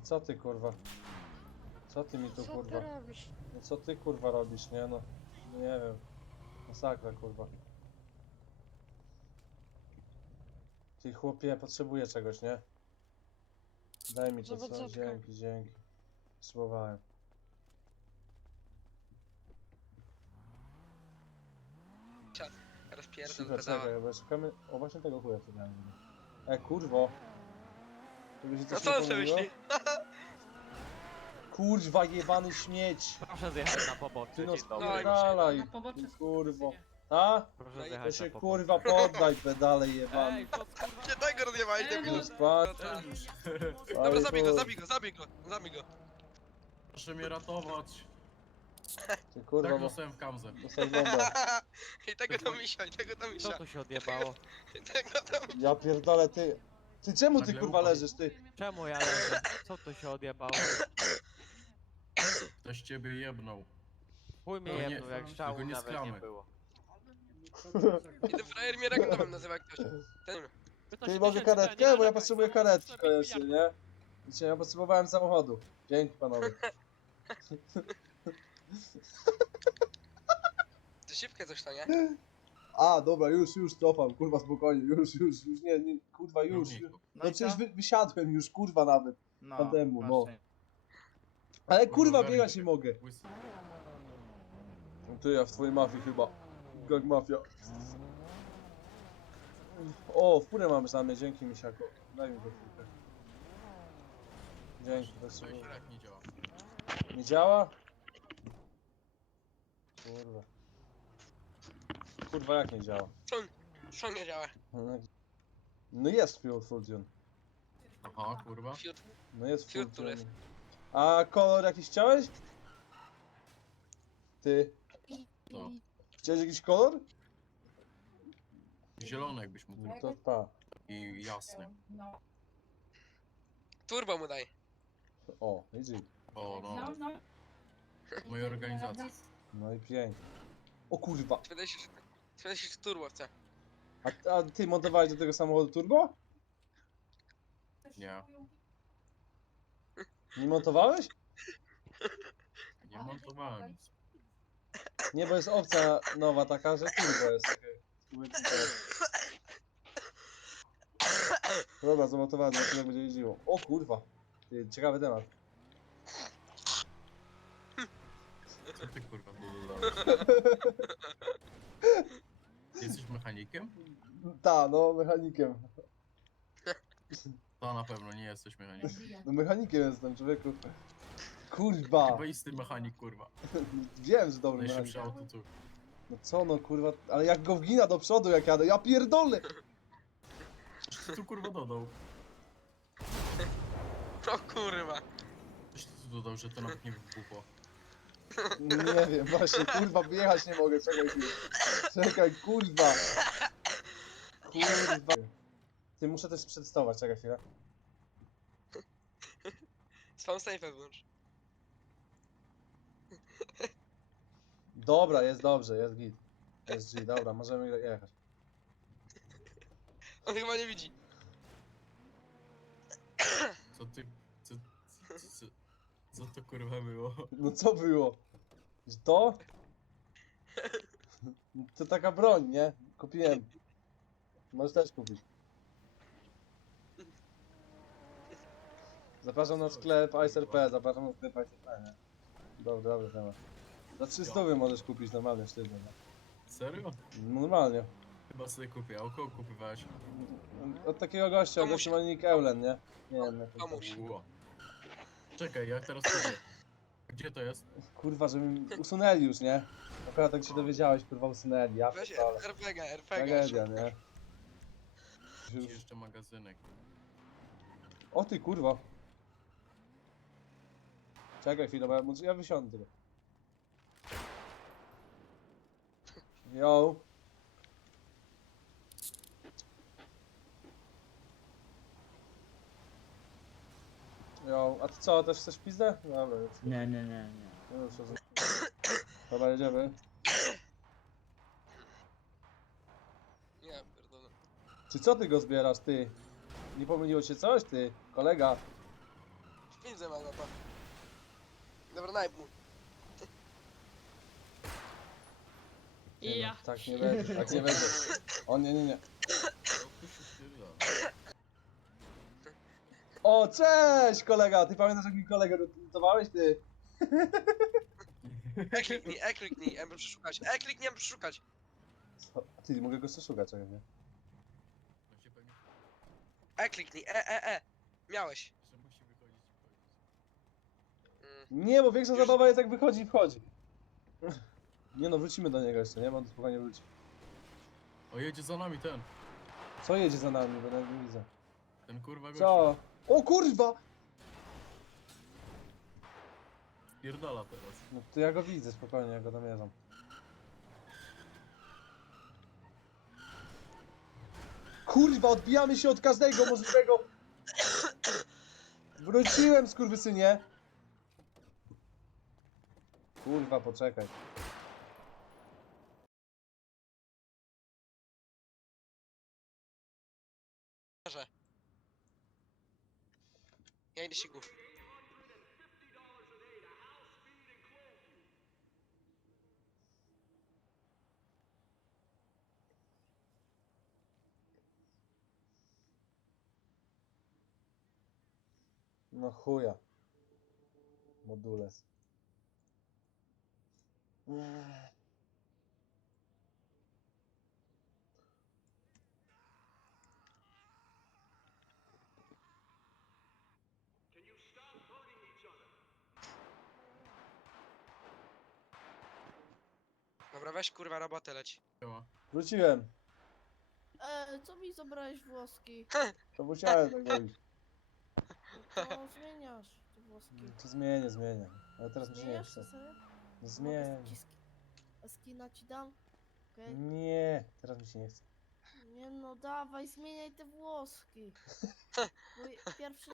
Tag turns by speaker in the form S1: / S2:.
S1: Co ty kurwa? Co ty mi tu
S2: Co
S1: kurwa?
S2: ty robisz?
S1: No co ty kurwa robisz, nie no? Nie wiem. Masakra kurwa. Ty chłopie, potrzebuję czegoś, nie? Daj mi to
S2: Zobacz
S1: co?
S2: zapka.
S1: Dzięki, dzięki. Potrzebowałem.
S3: Rozpierdol
S1: Cicho,
S3: pedała.
S1: czekaj, bo szukamy... O, właśnie tego chuja co miałem. Kurwo. Tu by się
S3: No
S1: coś
S3: co
S1: nie
S3: on sobie
S1: pomyliło?
S3: myśli?
S1: Kurwa, jebany śmieć!
S4: Proszę zjechać na pobocze,
S1: Ty no
S4: dzień dobry.
S1: spierdalaj!
S5: Na pobocze
S1: Kurwo. A?
S4: Proszę
S3: No i
S1: To
S4: zjechać
S1: się
S4: na pobocze.
S1: kurwa poddaj pedale jebany.
S4: Ej, co kurwa?
S3: Nie tego rozjebałeś,
S5: Ej,
S3: debilu.
S5: no,
S1: Spać.
S3: Dobra, zabij go, zabij go, zabij go, zabij go.
S6: Proszę mnie ratować.
S1: Ty kurwa,
S6: Tak
S1: bo...
S6: dostałem w kamzę.
S1: Dostać bombę.
S3: I tego to misia, i tego to
S4: Co
S3: misia.
S4: tu się odjebało?
S3: I tego to misia.
S1: Ja pierdolę, ty... Ty czemu ty
S6: Nagle
S1: kurwa
S6: upadł.
S1: leżysz, ty?
S4: Czemu ja leżę? Co tu się odjebało?
S6: Ktoś ciebie jebnął.
S4: Chuj mnie
S6: No nie,
S4: jedną, jak
S6: tylko
S4: strzału
S6: nie
S4: nawet nie
S6: sklamy.
S4: było.
S3: I ten frajer mnie Ragnarem nazywa jak ktoś. Ten.
S1: Ty może karetkę? Bo ja potrzebuję karetki koniecznie, nie? Wiecie, ja potrzebowałem samochodu. Dzięki panowie.
S3: Ty szybkie coś to, nie?
S1: A, dobra, już cofam, kurwa spokojnie, już, nie, kurwa już.
S6: Równiku.
S1: No przecież wysiadłem już, kurwa nawet.
S5: no,
S1: Tademu, no.
S5: właśnie.
S1: Ale kurwa
S6: Kurwa,
S1: biegać nie mogę.
S6: Łysy.
S1: Ty, ja w twojej mafii chyba. Jak mafia. O, w furę mamy znamy, dzięki misiako. Daj mi go chwilkę. Dzięki, to
S6: To jeszcze jak nie działa.
S1: nie działa? Kurwa. Kurwa jak nie działa?
S3: Co nie działa?
S1: No jest Full Tune.
S6: Aha, kurwa.
S3: Fiut.
S1: No jest Full
S3: Fiut tu
S1: Tune.
S3: jest.
S1: A kolor jakiś chciałeś? Ty.
S6: No.
S1: Chciałeś jakiś kolor?
S6: Zielony jakbyś mu
S1: No
S6: tylko.
S1: to ta.
S6: I jasny.
S3: Turbo mu daj.
S1: O, easy.
S6: O, no. Mojej organizacji.
S1: No i pięknie. O kurwa.
S3: Spytaj się, czy turbo chce.
S1: A ty montowałeś do tego samochodu turbo?
S6: Nie.
S1: Nie montowałeś?
S6: Nie montowałem nic.
S1: Nie, bo jest opcja nowa taka, że turbo jest. Spróbuję ci teraz. Dobra, zamontowałem, jak będzie jeździło. O kurwa. Ty, ciekawy temat.
S6: Co ty kurwa Jesteś mechanikiem?
S1: Ta, no mechanikiem.
S6: To na pewno nie jesteś mechanikiem.
S1: No mechanikiem jestem, człowieku. Kurwa.
S6: Chybaisty mechanik, kurwa.
S1: Wiem, że dobry mechanik.
S6: Najszybsze auto tu.
S1: No co no kurwa, ale jak go wgina do przodu jak jadę, ja pierdolę!
S6: Coś ty tu kurwa dodał?
S3: O kurwa.
S6: Coś ty tu dodał, że to nawet nie wybuchło.
S1: Nie wiem, właśnie, kurwa, wyjechać nie mogę, czekaj chwilę. Czekaj, kurwa. Kurwa. Ty, muszę też przetestować, czekaj chwilę.
S3: Spawn safe włącz.
S1: Dobra, jest dobrze, jest git. Jest G, dobra, możemy jechać.
S3: On chyba nie widzi.
S6: Co ty... Co to kurwa było?
S1: No co było? Że to? To taka broń, nie? Kupiłem. Możesz też kupić. Zapraszam na sklep IceRP, zapraszam na sklep IceRP, nie? Dobry temat. Za 300 możesz kupić normalnie sztywno, nie?
S6: Serio?
S1: Normalnie.
S6: Chyba sobie kupię. A u kogo kupywałeś?
S1: Od takiego gościa,
S3: Komuś-
S1: gościa ma nick Eulen, nie? Nie wiem, jak to
S3: Komuś.
S6: Ło. Czekaj, ja teraz kupię. Gdzie to jest?
S1: Kurwa, żeby mi usunęli już, nie? Akurat tak się dowiedziałeś, kurwa, usunęli, ja
S3: Weź
S1: pierdolę.
S3: RPG.
S1: Tragedia, nie?
S6: Gdzie jeszcze magazynek?
S1: O ty kurwa. Czekaj chwilę, bo ja wysiądę tylko. Yo. Yo, a ty co, też chcesz pizdę? Dobra, już.
S5: Nie.
S1: No już rozumiem. Dobra, jedziemy.
S3: Nie, pierdolę.
S1: Czy co ty go zbierasz, ty? Nie pomyliło się coś, ty? Kolega.
S3: Pięć Benzema na to. Dobra, najp mu.
S1: Nie
S2: Ja.
S1: no, tak nie będzie, tak nie będzie. On nie. O, cześć kolega! Ty pamiętasz jak mi kolegę rotowałeś, ty?
S3: E-kliknij, muszę szukać. E-kliknij, muszę szukać.
S1: Co? Ty, mogę go jeszcze szukać, czekaj, nie?
S3: E-kliknij, Miałeś.
S6: Że musi wychodzić i wchodzić.
S1: Nie, bo większa
S3: Już-
S1: zabawa jest jak wychodzi i wchodzi. Nie no, wrócimy do niego jeszcze, nie? Bo on spokojnie wróci.
S6: O, jedzie za nami ten.
S1: Co jedzie za nami, bo nawet nie widzę.
S6: Ten kurwa gościu.
S1: Co? O kurwa!
S6: Pierdala teraz.
S1: No to ja go widzę, spokojnie, ja go domierzam. Kurwa, odbijamy się od każdego możliwego! Wróciłem, skurwysynie! Kurwa, poczekaj.
S3: Że. Ja idę siku.
S1: No chuja. Modules.
S3: Dobra, weź kurwa robotę leć.
S6: Siema.
S1: Wróciłem.
S2: Co mi zabrałeś włoski?
S1: To musiałem tak robić.
S2: To zmieniasz te włoski.
S1: To zmienię. Ale teraz mi się nie
S2: Zmieniasz
S1: chce.
S2: to sobie?
S1: Zmienię.
S2: Mogę skina ci dam? Okej?
S1: Nie, teraz mi się nie chce.
S2: Nie no, dawaj, zmieniaj te włoski. Pierwszy